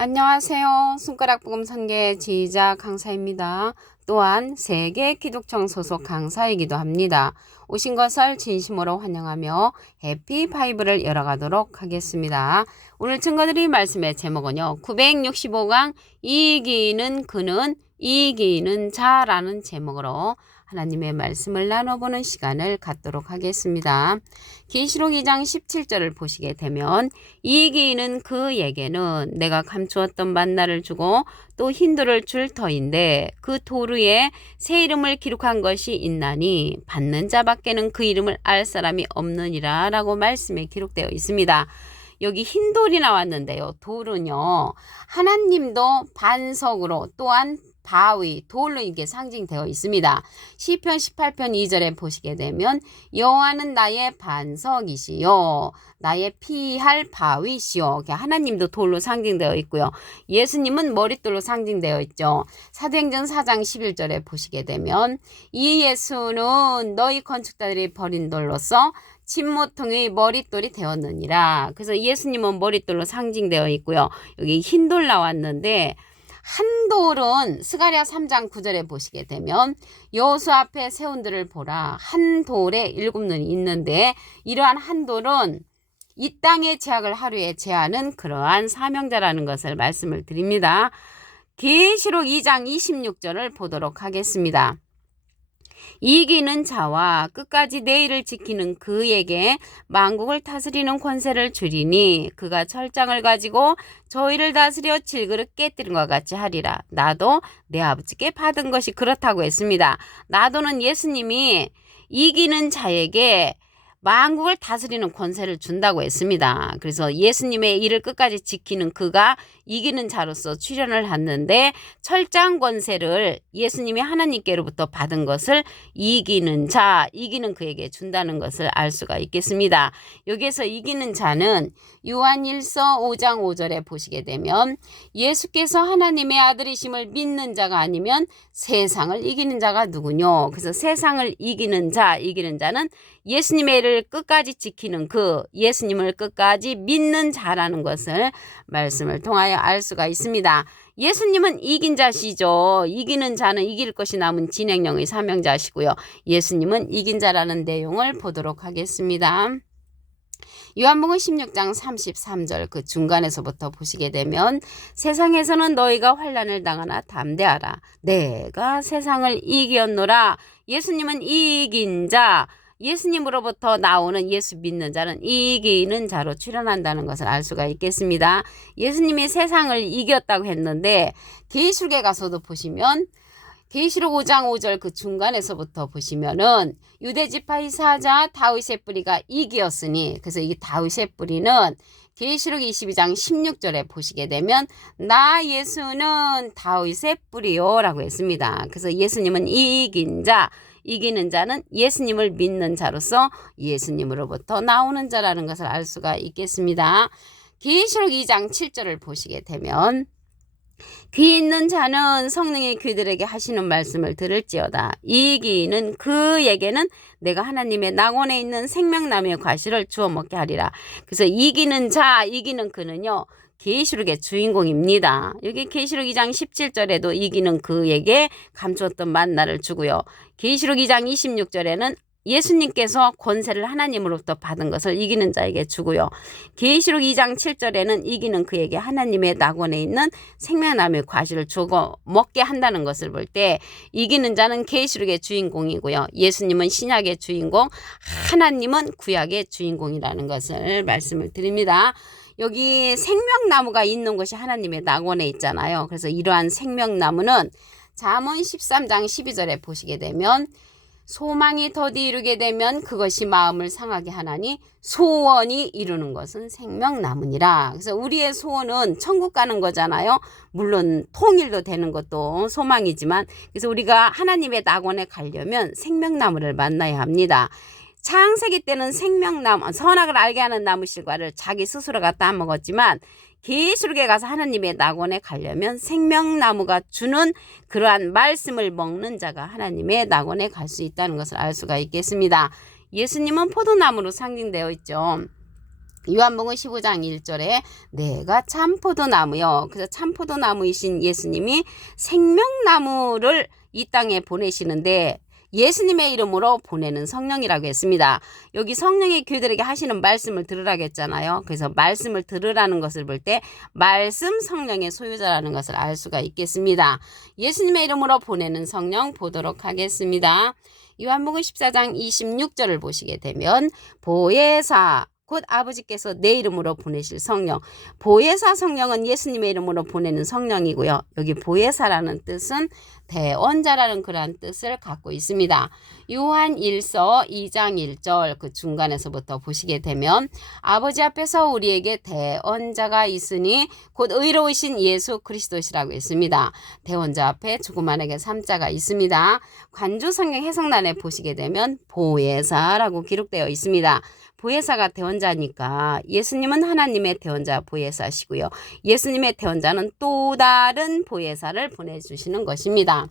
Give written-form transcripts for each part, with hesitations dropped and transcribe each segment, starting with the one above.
안녕하세요. 손가락 복음 선계 지휘자 강사입니다. 또한 세계 기독청 소속 강사이기도 합니다. 오신 것을 진심으로 환영하며 해피파이브를 열어가도록 하겠습니다. 오늘 증거드릴 말씀의 제목은요. 965강 이기는 그는 이기는 자라는 제목으로 하나님의 말씀을 나눠보는 시간을 갖도록 하겠습니다. 계시록 2장 17절을 보시게 되면 이기는 그에게는 내가 감추었던 만나를 주고 또 흰돌을 줄 터인데 그 돌 위에 새 이름을 기록한 것이 있나니 받는 자밖에는 그 이름을 알 사람이 없느니라 라고 말씀에 기록되어 있습니다. 여기 흰돌이 나왔는데요. 돌은요. 하나님도 반석으로 또한 바위, 돌로 이게 상징되어 있습니다. 시편 18편 2절에 보시게 되면 여호와는 나의 반석이시요 나의 피할 바위시요. 하나님도 돌로 상징되어 있고요. 예수님은 머릿돌로 상징되어 있죠. 사도행전 4장 11절에 보시게 되면 이 예수는 너희 건축자들이 버린 돌로서 진모퉁이 머릿돌이 되었느니라. 그래서 예수님은 머릿돌로 상징되어 있고요. 여기 흰돌 나왔는데 한 돌은 스가랴 3장 9절에 보시게 되면 여호수 앞에 세운 들을 보라. 한 돌에 7눈이 있는데 이러한 한 돌은 이 땅의 죄악을 하루에 제하는 그러한 사명자라는 것을 말씀을 드립니다. 계시록 2장 26절을 보도록 하겠습니다. 이기는 자와 끝까지 내일을 지키는 그에게 만국을 다스리는 권세를 주리니 그가 철장을 가지고 저희를 다스려 질그릇 깨뜨린 것 같이 하리라. 나도 내 아버지께 받은 것이 그렇다고 했습니다. 나도는 예수님이 이기는 자에게 만국을 다스리는 권세를 준다고 했습니다. 그래서 예수님의 일을 끝까지 지키는 그가 이기는 자로서 출현을 했는데 철장 권세를 예수님이 하나님께로부터 받은 것을 이기는 자, 이기는 그에게 준다는 것을 알 수가 있겠습니다. 여기에서 이기는 자는 요한일서 5장 5절에 보시게 되면 예수께서 하나님의 아들이심을 믿는 자가 아니면 세상을 이기는 자가 누구뇨? 그래서 세상을 이기는 자는 예수님의 일을 끝까지 지키는 그 예수님을 끝까지 믿는 자라는 것을 말씀을 통하여 알 수가 있습니다. 예수님은 이긴 자시죠. 이기는 자는 이길 것이 남은 진행령의 사명자시고요. 예수님은 이긴 자라는 내용을 보도록 하겠습니다. 요한복음 16장 33절 그 중간에서부터 보시게 되면 세상에서는 너희가 환난을 당하나 담대하라. 내가 세상을 이기었노라. 예수님은 이긴 자. 예수님으로부터 나오는 예수 믿는 자는 이기는 자로 출현한다는 것을 알 수가 있겠습니다. 예수님이 세상을 이겼다고 했는데 계시록에 가서도 보시면 계시록 5장 5절 그 중간에서부터 보시면은 유대지파 이사자 다윗의 뿌리가 이기었으니 그래서 이 다윗의 뿌리는 계시록 22장 16절에 보시게 되면 나 예수는 다윗의 뿌리요 라고 했습니다. 그래서 예수님은 이긴 자, 이기는 자는 예수님을 믿는 자로서 예수님으로부터 나오는 자라는 것을 알 수가 있겠습니다. 계시록 2장 7절을 보시게 되면 귀 있는 자는 성령의 귀들에게 하시는 말씀을 들을지어다. 이기는 그에게는 내가 하나님의 낙원에 있는 생명나무의 과실을 주워 먹게 하리라. 그래서 이기는 자, 이기는 그는요. 계시록의 주인공입니다. 여기 계시록 2장 17절에도 이기는 그에게 감추었던 만나를 주고요. 계시록 2장 26절에는 예수님께서 권세를 하나님으로부터 받은 것을 이기는 자에게 주고요. 계시록 2장 7절에는 이기는 그에게 하나님의 낙원에 있는 생명나무의 과실을 주고 먹게 한다는 것을 볼 때 이기는 자는 계시록의 주인공이고요. 예수님은 신약의 주인공, 하나님은 구약의 주인공이라는 것을 말씀을 드립니다. 여기 생명나무가 있는 곳이 하나님의 낙원에 있잖아요. 그래서 이러한 생명나무는 잠언 13장 12절에 보시게 되면 소망이 더디 이루게 되면 그것이 마음을 상하게 하나니 소원이 이루는 것은 생명나무니라. 그래서 우리의 소원은 천국 가는 거잖아요. 물론 통일도 되는 것도 소망이지만 그래서 우리가 하나님의 낙원에 가려면 생명나무를 만나야 합니다. 창세기 때는 생명나무, 선악을 알게 하는 나무 실과를 자기 스스로가 따먹었지만 계시록에 가서 하나님의 낙원에 가려면 생명나무가 주는 그러한 말씀을 먹는 자가 하나님의 낙원에 갈 수 있다는 것을 알 수가 있겠습니다. 예수님은 포도나무로 상징되어 있죠. 요한복음 15장 1절에 내가 참포도나무요. 그래서 참포도나무이신 예수님이 생명나무를 이 땅에 보내시는데 예수님의 이름으로 보내는 성령이라고 했습니다. 여기 성령의 교들에게 하시는 말씀을 들으라고 했잖아요. 그래서 말씀을 들으라는 것을 볼 때 말씀 성령의 소유자라는 것을 알 수가 있겠습니다. 예수님의 이름으로 보내는 성령 보도록 하겠습니다. 요한복음 14장 26절을 보시게 되면 보혜사 곧 아버지께서 내 이름으로 보내실 성령. 보혜사 성령은 예수님의 이름으로 보내는 성령이고요. 여기 보혜사라는 뜻은 대언자라는 그러한 뜻을 갖고 있습니다. 요한 1서 2장 1절 그 중간에서부터 보시게 되면 아버지 앞에서 우리에게 대언자가 있으니 곧 의로우신 예수 그리스도시라고 했습니다. 대언자 앞에 조그만하게 3자가 있습니다. 관주 성경 해석란에 보시게 되면 보혜사라고 기록되어 있습니다. 보혜사가 대언자니까 예수님은 하나님의 대언자 보혜사시고요. 예수님의 대언자는 또 다른 보혜사를 보내주시는 것입니다.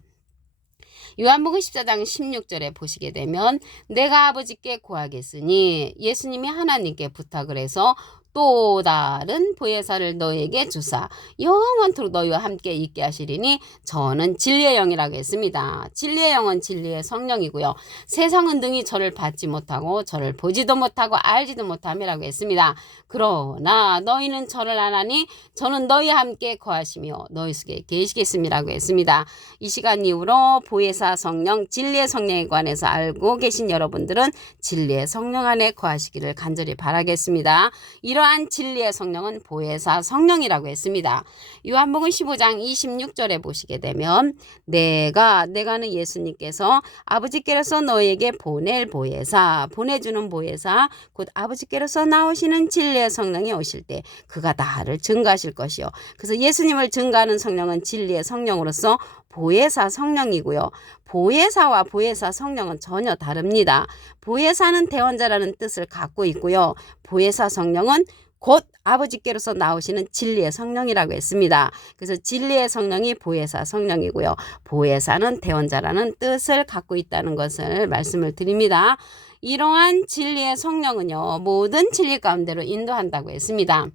요한복음 14장 16절에 보시게 되면 내가 아버지께 구하겠으니 예수님이 하나님께 부탁을 해서 또 다른 보혜사를 너에게 주사 영원토록 너희와 함께 있게 하시리니 저는 진리의 영이라고 했습니다. 진리의 영은 진리의 성령이고요. 세상은 능히 저를 받지 못하고 저를 보지도 못하고 알지도 못함이라고 했습니다. 그러나 너희는 저를 아나니 저는 너희와 함께 거하시며 너희 속에 계시겠음이라고 했습니다. 이 시간 이후로 보혜사 성령, 진리의 성령에 관해서 알고 계신 여러분들은 진리의 성령 안에 거하시기를 간절히 바라겠습니다. 이러한 진리의 성령은 보혜사 성령이라고 했습니다. 요한복음 15장 26절에 보시게 되면 내가는 예수님께서 아버지께로서 너에게 보낼 보혜사, 보내주는 보혜사, 곧 아버지께로서 나오시는 진리의 성령이 오실 때 그가 나를 증거하실 것이요. 그래서 예수님을 증거하는 성령은 진리의 성령으로서 보혜사 성령이고요. 보혜사와 보혜사 성령은 전혀 다릅니다. 보혜사는 대언자라는 뜻을 갖고 있고요. 보혜사 성령은 곧 아버지께로서 나오시는 진리의 성령이라고 했습니다. 그래서 진리의 성령이 보혜사 성령이고요. 보혜사는 대언자라는 뜻을 갖고 있다는 것을 말씀을 드립니다. 이러한 진리의 성령은요, 모든 진리 가운데로 인도한다고 했습니다.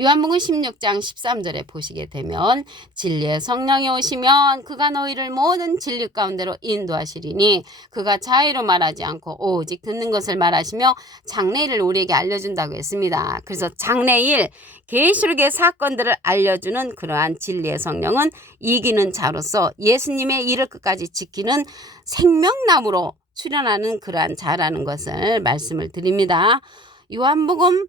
요한복음 16장 13절에 보시게 되면 진리의 성령이 오시면 그가 너희를 모든 진리 가운데로 인도하시리니 그가 자의로 말하지 않고 오직 듣는 것을 말하시며 장래일을 우리에게 알려준다고 했습니다. 그래서 장래일 계시록의 사건들을 알려주는 그러한 진리의 성령은 이기는 자로서 예수님의 일을 끝까지 지키는 생명나무로 출현하는 그러한 자라는 것을 말씀을 드립니다. 요한복음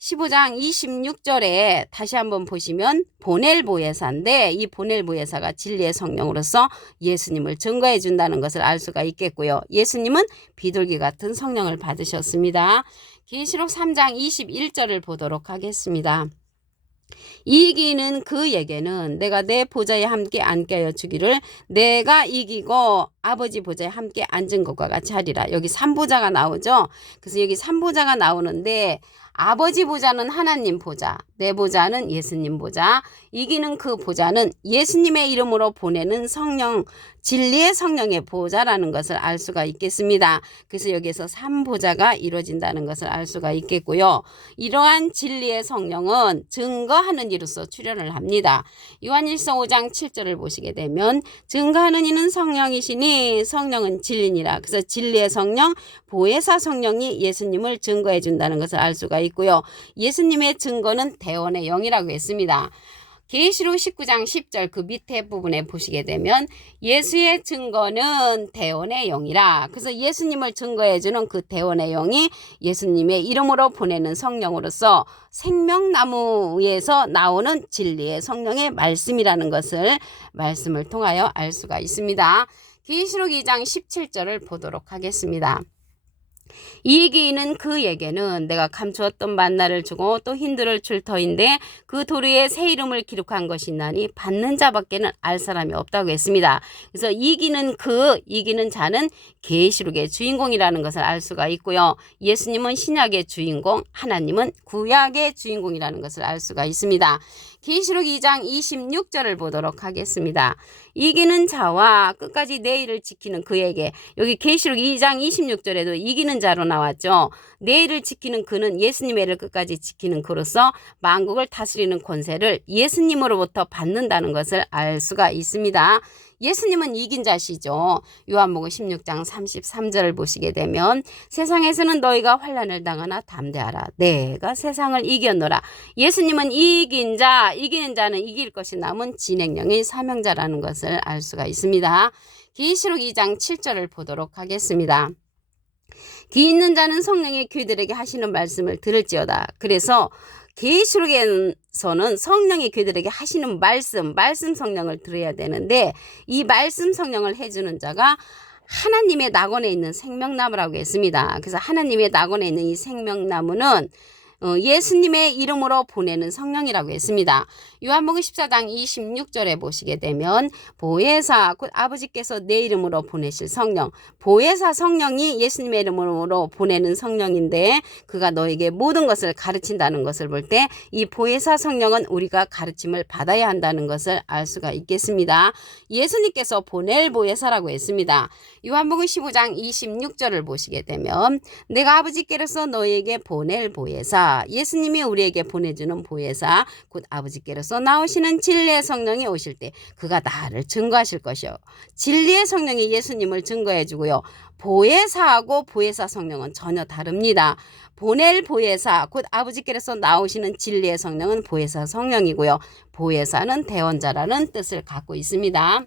15장 26절에 다시 한번 보시면 보낼 보혜사인데 이 보낼 보혜사가 진리의 성령으로서 예수님을 증거해 준다는 것을 알 수가 있겠고요. 예수님은 비둘기 같은 성령을 받으셨습니다. 계시록 3장 21절을 보도록 하겠습니다. 이기는 그에게는 내가 내 보좌에 함께 앉게 하여 주기를 내가 이기고 아버지 보좌에 함께 앉은 것과 같이 하리라. 여기 3보좌가 나오죠. 그래서 여기 3보좌가 나오는데 아버지 보좌는 하나님 보좌, 내 보좌는 예수님 보좌, 이기는 그 보좌는 예수님의 이름으로 보내는 성령, 진리의 성령의 보좌라는 것을 알 수가 있겠습니다. 그래서 여기에서 3보좌가 이루어진다는 것을 알 수가 있겠고요. 이러한 진리의 성령은 증거하는 이로서 출현을 합니다. 요한일서 5장 7절을 보시게 되면 증거하는 이는 성령이시니 성령은 진리니라. 그래서 진리의 성령, 보혜사 성령이 예수님을 증거해 준다는 것을 알 수가 있고요. 예수님의 증거는 대원의 영이라고 했습니다. 계시록 19장 10절 그 밑에 부분에 보시게 되면 예수의 증거는 대원의 영이라. 그래서 예수님을 증거해주는 그 대원의 영이 예수님의 이름으로 보내는 성령으로서 생명나무에서 나오는 진리의 성령의 말씀이라는 것을 말씀을 통하여 알 수가 있습니다. 계시록 2장 17절을 보도록 하겠습니다. 이기는 그에게는 내가 감추었던 만나를 주고 또 흰돌을 줄 터인데 그 돌 위에 새 이름을 기록한 것이 있나니 받는 자밖에는 알 사람이 없다고 했습니다. 그래서 이기는 자는 계시록의 주인공이라는 것을 알 수가 있고요. 예수님은 신약의 주인공, 하나님은 구약의 주인공이라는 것을 알 수가 있습니다. 계시록 2장 26절을 보도록 하겠습니다. 이기는 자와 끝까지 내 일을 지키는 그에게, 여기 계시록 2장 26절에도 이기는 이기는 자로 나왔죠. 내일을 지키는 그는 예수님의 애를 끝까지 지키는 그로서 만국을 다스리는 권세를 예수님으로부터 받는다는 것을 알 수가 있습니다. 예수님은 이긴 자시죠. 요한복음 16장 33절을 보시게 되면 세상에서는 너희가 환난을 당하나 담대하라. 내가 세상을 이겼노라. 예수님은 이긴 자, 이기는 자는 이길 것이 남은 진행령의 사명자라는 것을 알 수가 있습니다. 계시록 2장 7절을 보도록 하겠습니다. 귀 있는 자는 성령이 그들에게 하시는 말씀을 들을지어다. 그래서 계시록에서는 성령이 그들에게 하시는 말씀 성령을 들어야 되는데 이 말씀 성령을 해주는 자가 하나님의 낙원에 있는 생명나무라고 했습니다. 그래서 하나님의 낙원에 있는 이 생명나무는 예수님의 이름으로 보내는 성령이라고 했습니다. 요한복음 14장 26절에 보시게 되면 보혜사 곧 아버지께서 내 이름으로 보내실 성령, 보혜사 성령이 예수님의 이름으로 보내는 성령인데 그가 너에게 모든 것을 가르친다는 것을 볼 때 이 보혜사 성령은 우리가 가르침을 받아야 한다는 것을 알 수가 있겠습니다. 예수님께서 보낼 보혜사라고 했습니다. 요한복음 15장 26절을 보시게 되면 내가 아버지께로서 너에게 보낼 보혜사, 예수님이 우리에게 보내주는 보혜사 곧 아버지께로서 나오시는 진리의 성령이 오실 때 그가 나를 증거하실 것이요. 진리의 성령이 예수님을 증거해 주고요. 보혜사하고 보혜사 성령은 전혀 다릅니다. 보낼 보혜사 곧 아버지께로서 나오시는 진리의 성령은 보혜사 성령이고요. 보혜사는 대언자라는 뜻을 갖고 있습니다.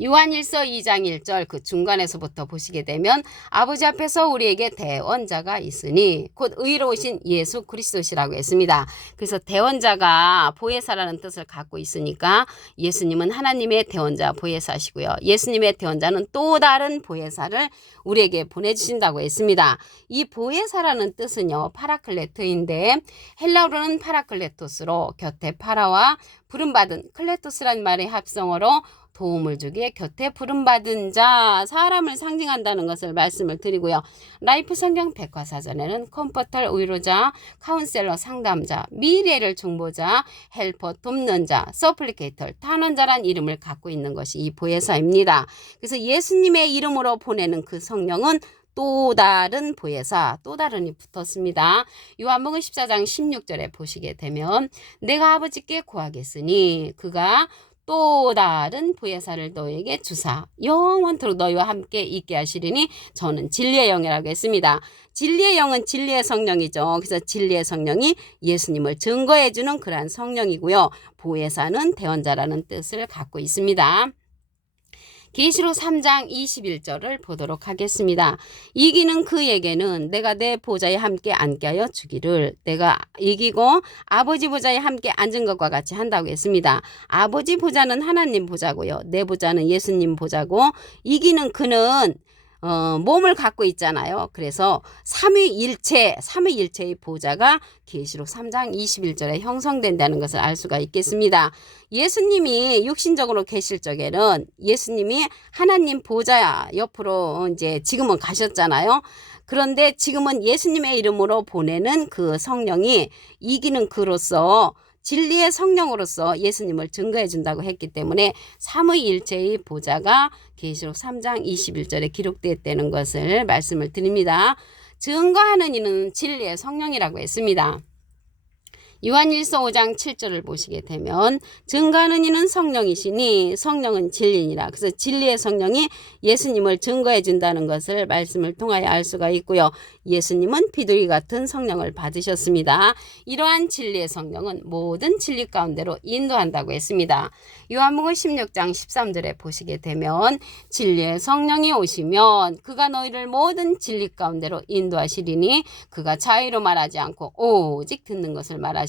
요한일서 2장 1절 그 중간에서부터 보시게 되면 아버지 앞에서 우리에게 대언자가 있으니 곧 의로우신 예수 그리스도시라고 했습니다. 그래서 대언자가 보혜사라는 뜻을 갖고 있으니까 예수님은 하나님의 대언자 보혜사시고요. 예수님의 대언자는 또 다른 보혜사를 우리에게 보내주신다고 했습니다. 이 보혜사라는 뜻은요 파라클레토인데 헬라어로는 파라클레토스로 곁에 파라와 부름받은 클레토스란 말의 합성어로 도움을 주기에 곁에 부름받은 자, 사람을 상징한다는 것을 말씀을 드리고요. 라이프 성경 백과사전에는 컴포터 위로자, 카운셀러 상담자, 미래를 중보자, 헬퍼 돕는 자, 서플리케이터 탄원자란 이름을 갖고 있는 것이 이 보혜사입니다. 그래서 예수님의 이름으로 보내는 그 성령은 또 다른 보혜사, 또 다른이 붙었습니다. 요한복음 14장 16절에 보시게 되면 내가 아버지께 구하겠으니 그가 또 다른 보혜사를 너에게 주사 영원토록 너희와 함께 있게 하시리니 저는 진리의 영이라고 했습니다. 진리의 영은 진리의 성령이죠. 그래서 진리의 성령이 예수님을 증거해 주는 그러한 성령이고요. 보혜사는 대언자라는 뜻을 갖고 있습니다. 계시록 3장 21절을 보도록 하겠습니다. 이기는 그에게는 내가 내 보좌에 함께 앉게 하여 주기를, 내가 이기고 아버지 보좌에 함께 앉은 것과 같이 한다고 했습니다. 아버지 보좌는 하나님 보좌고요. 내 보좌는 예수님 보좌고 이기는 그는 몸을 갖고 있잖아요. 그래서 삼위일체의 보좌가 계시록 3장 21절에 형성된다는 것을 알 수가 있겠습니다. 예수님이 육신적으로 계실 적에는 예수님이 하나님 보좌 옆으로 이제 지금은 가셨잖아요. 그런데 지금은 예수님의 이름으로 보내는 그 성령이 이기는 그로서 진리의 성령으로서 예수님을 증거해 준다고 했기 때문에 삼위일체의 보좌가 계시록 3장 21절에 기록되었다는 것을 말씀을 드립니다. 증거하는 이는 진리의 성령이라고 했습니다. 요한일서 5장 7절을 보시게 되면 증거하는 이는 성령이시니 성령은 진리니라. 그래서 진리의 성령이 예수님을 증거해 준다는 것을 말씀을 통하여 알 수가 있고요. 예수님은 비둘기 같은 성령을 받으셨습니다. 이러한 진리의 성령은 모든 진리 가운데로 인도한다고 했습니다. 요한복음 16장 13절에 보시게 되면 진리의 성령이 오시면 그가 너희를 모든 진리 가운데로 인도하시리니 그가 자의로 말하지 않고 오직 듣는 것을 말하시며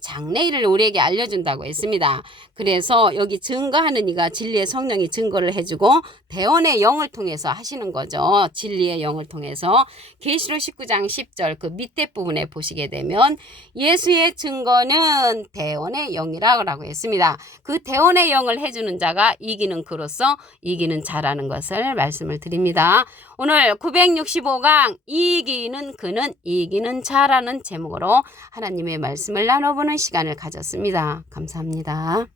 장래일을 우리에게 알려준다고 했습니다. 그래서 여기 증거하는 이가 진리의 성령이 증거를 해주고 대언의 영을 통해서 하시는 거죠. 진리의 영을 통해서. 계시록 19장 10절 그 밑에 부분에 보시게 되면 예수의 증거는 대언의 영이라고 했습니다. 그 대언의 영을 해주는 자가 이기는 그로서 이기는 자라는 것을 말씀을 드립니다. 오늘 965강 이기는 그는 이기는 자라는 제목으로 하나님의 말씀을 나눠보는 시간을 가졌습니다. 감사합니다.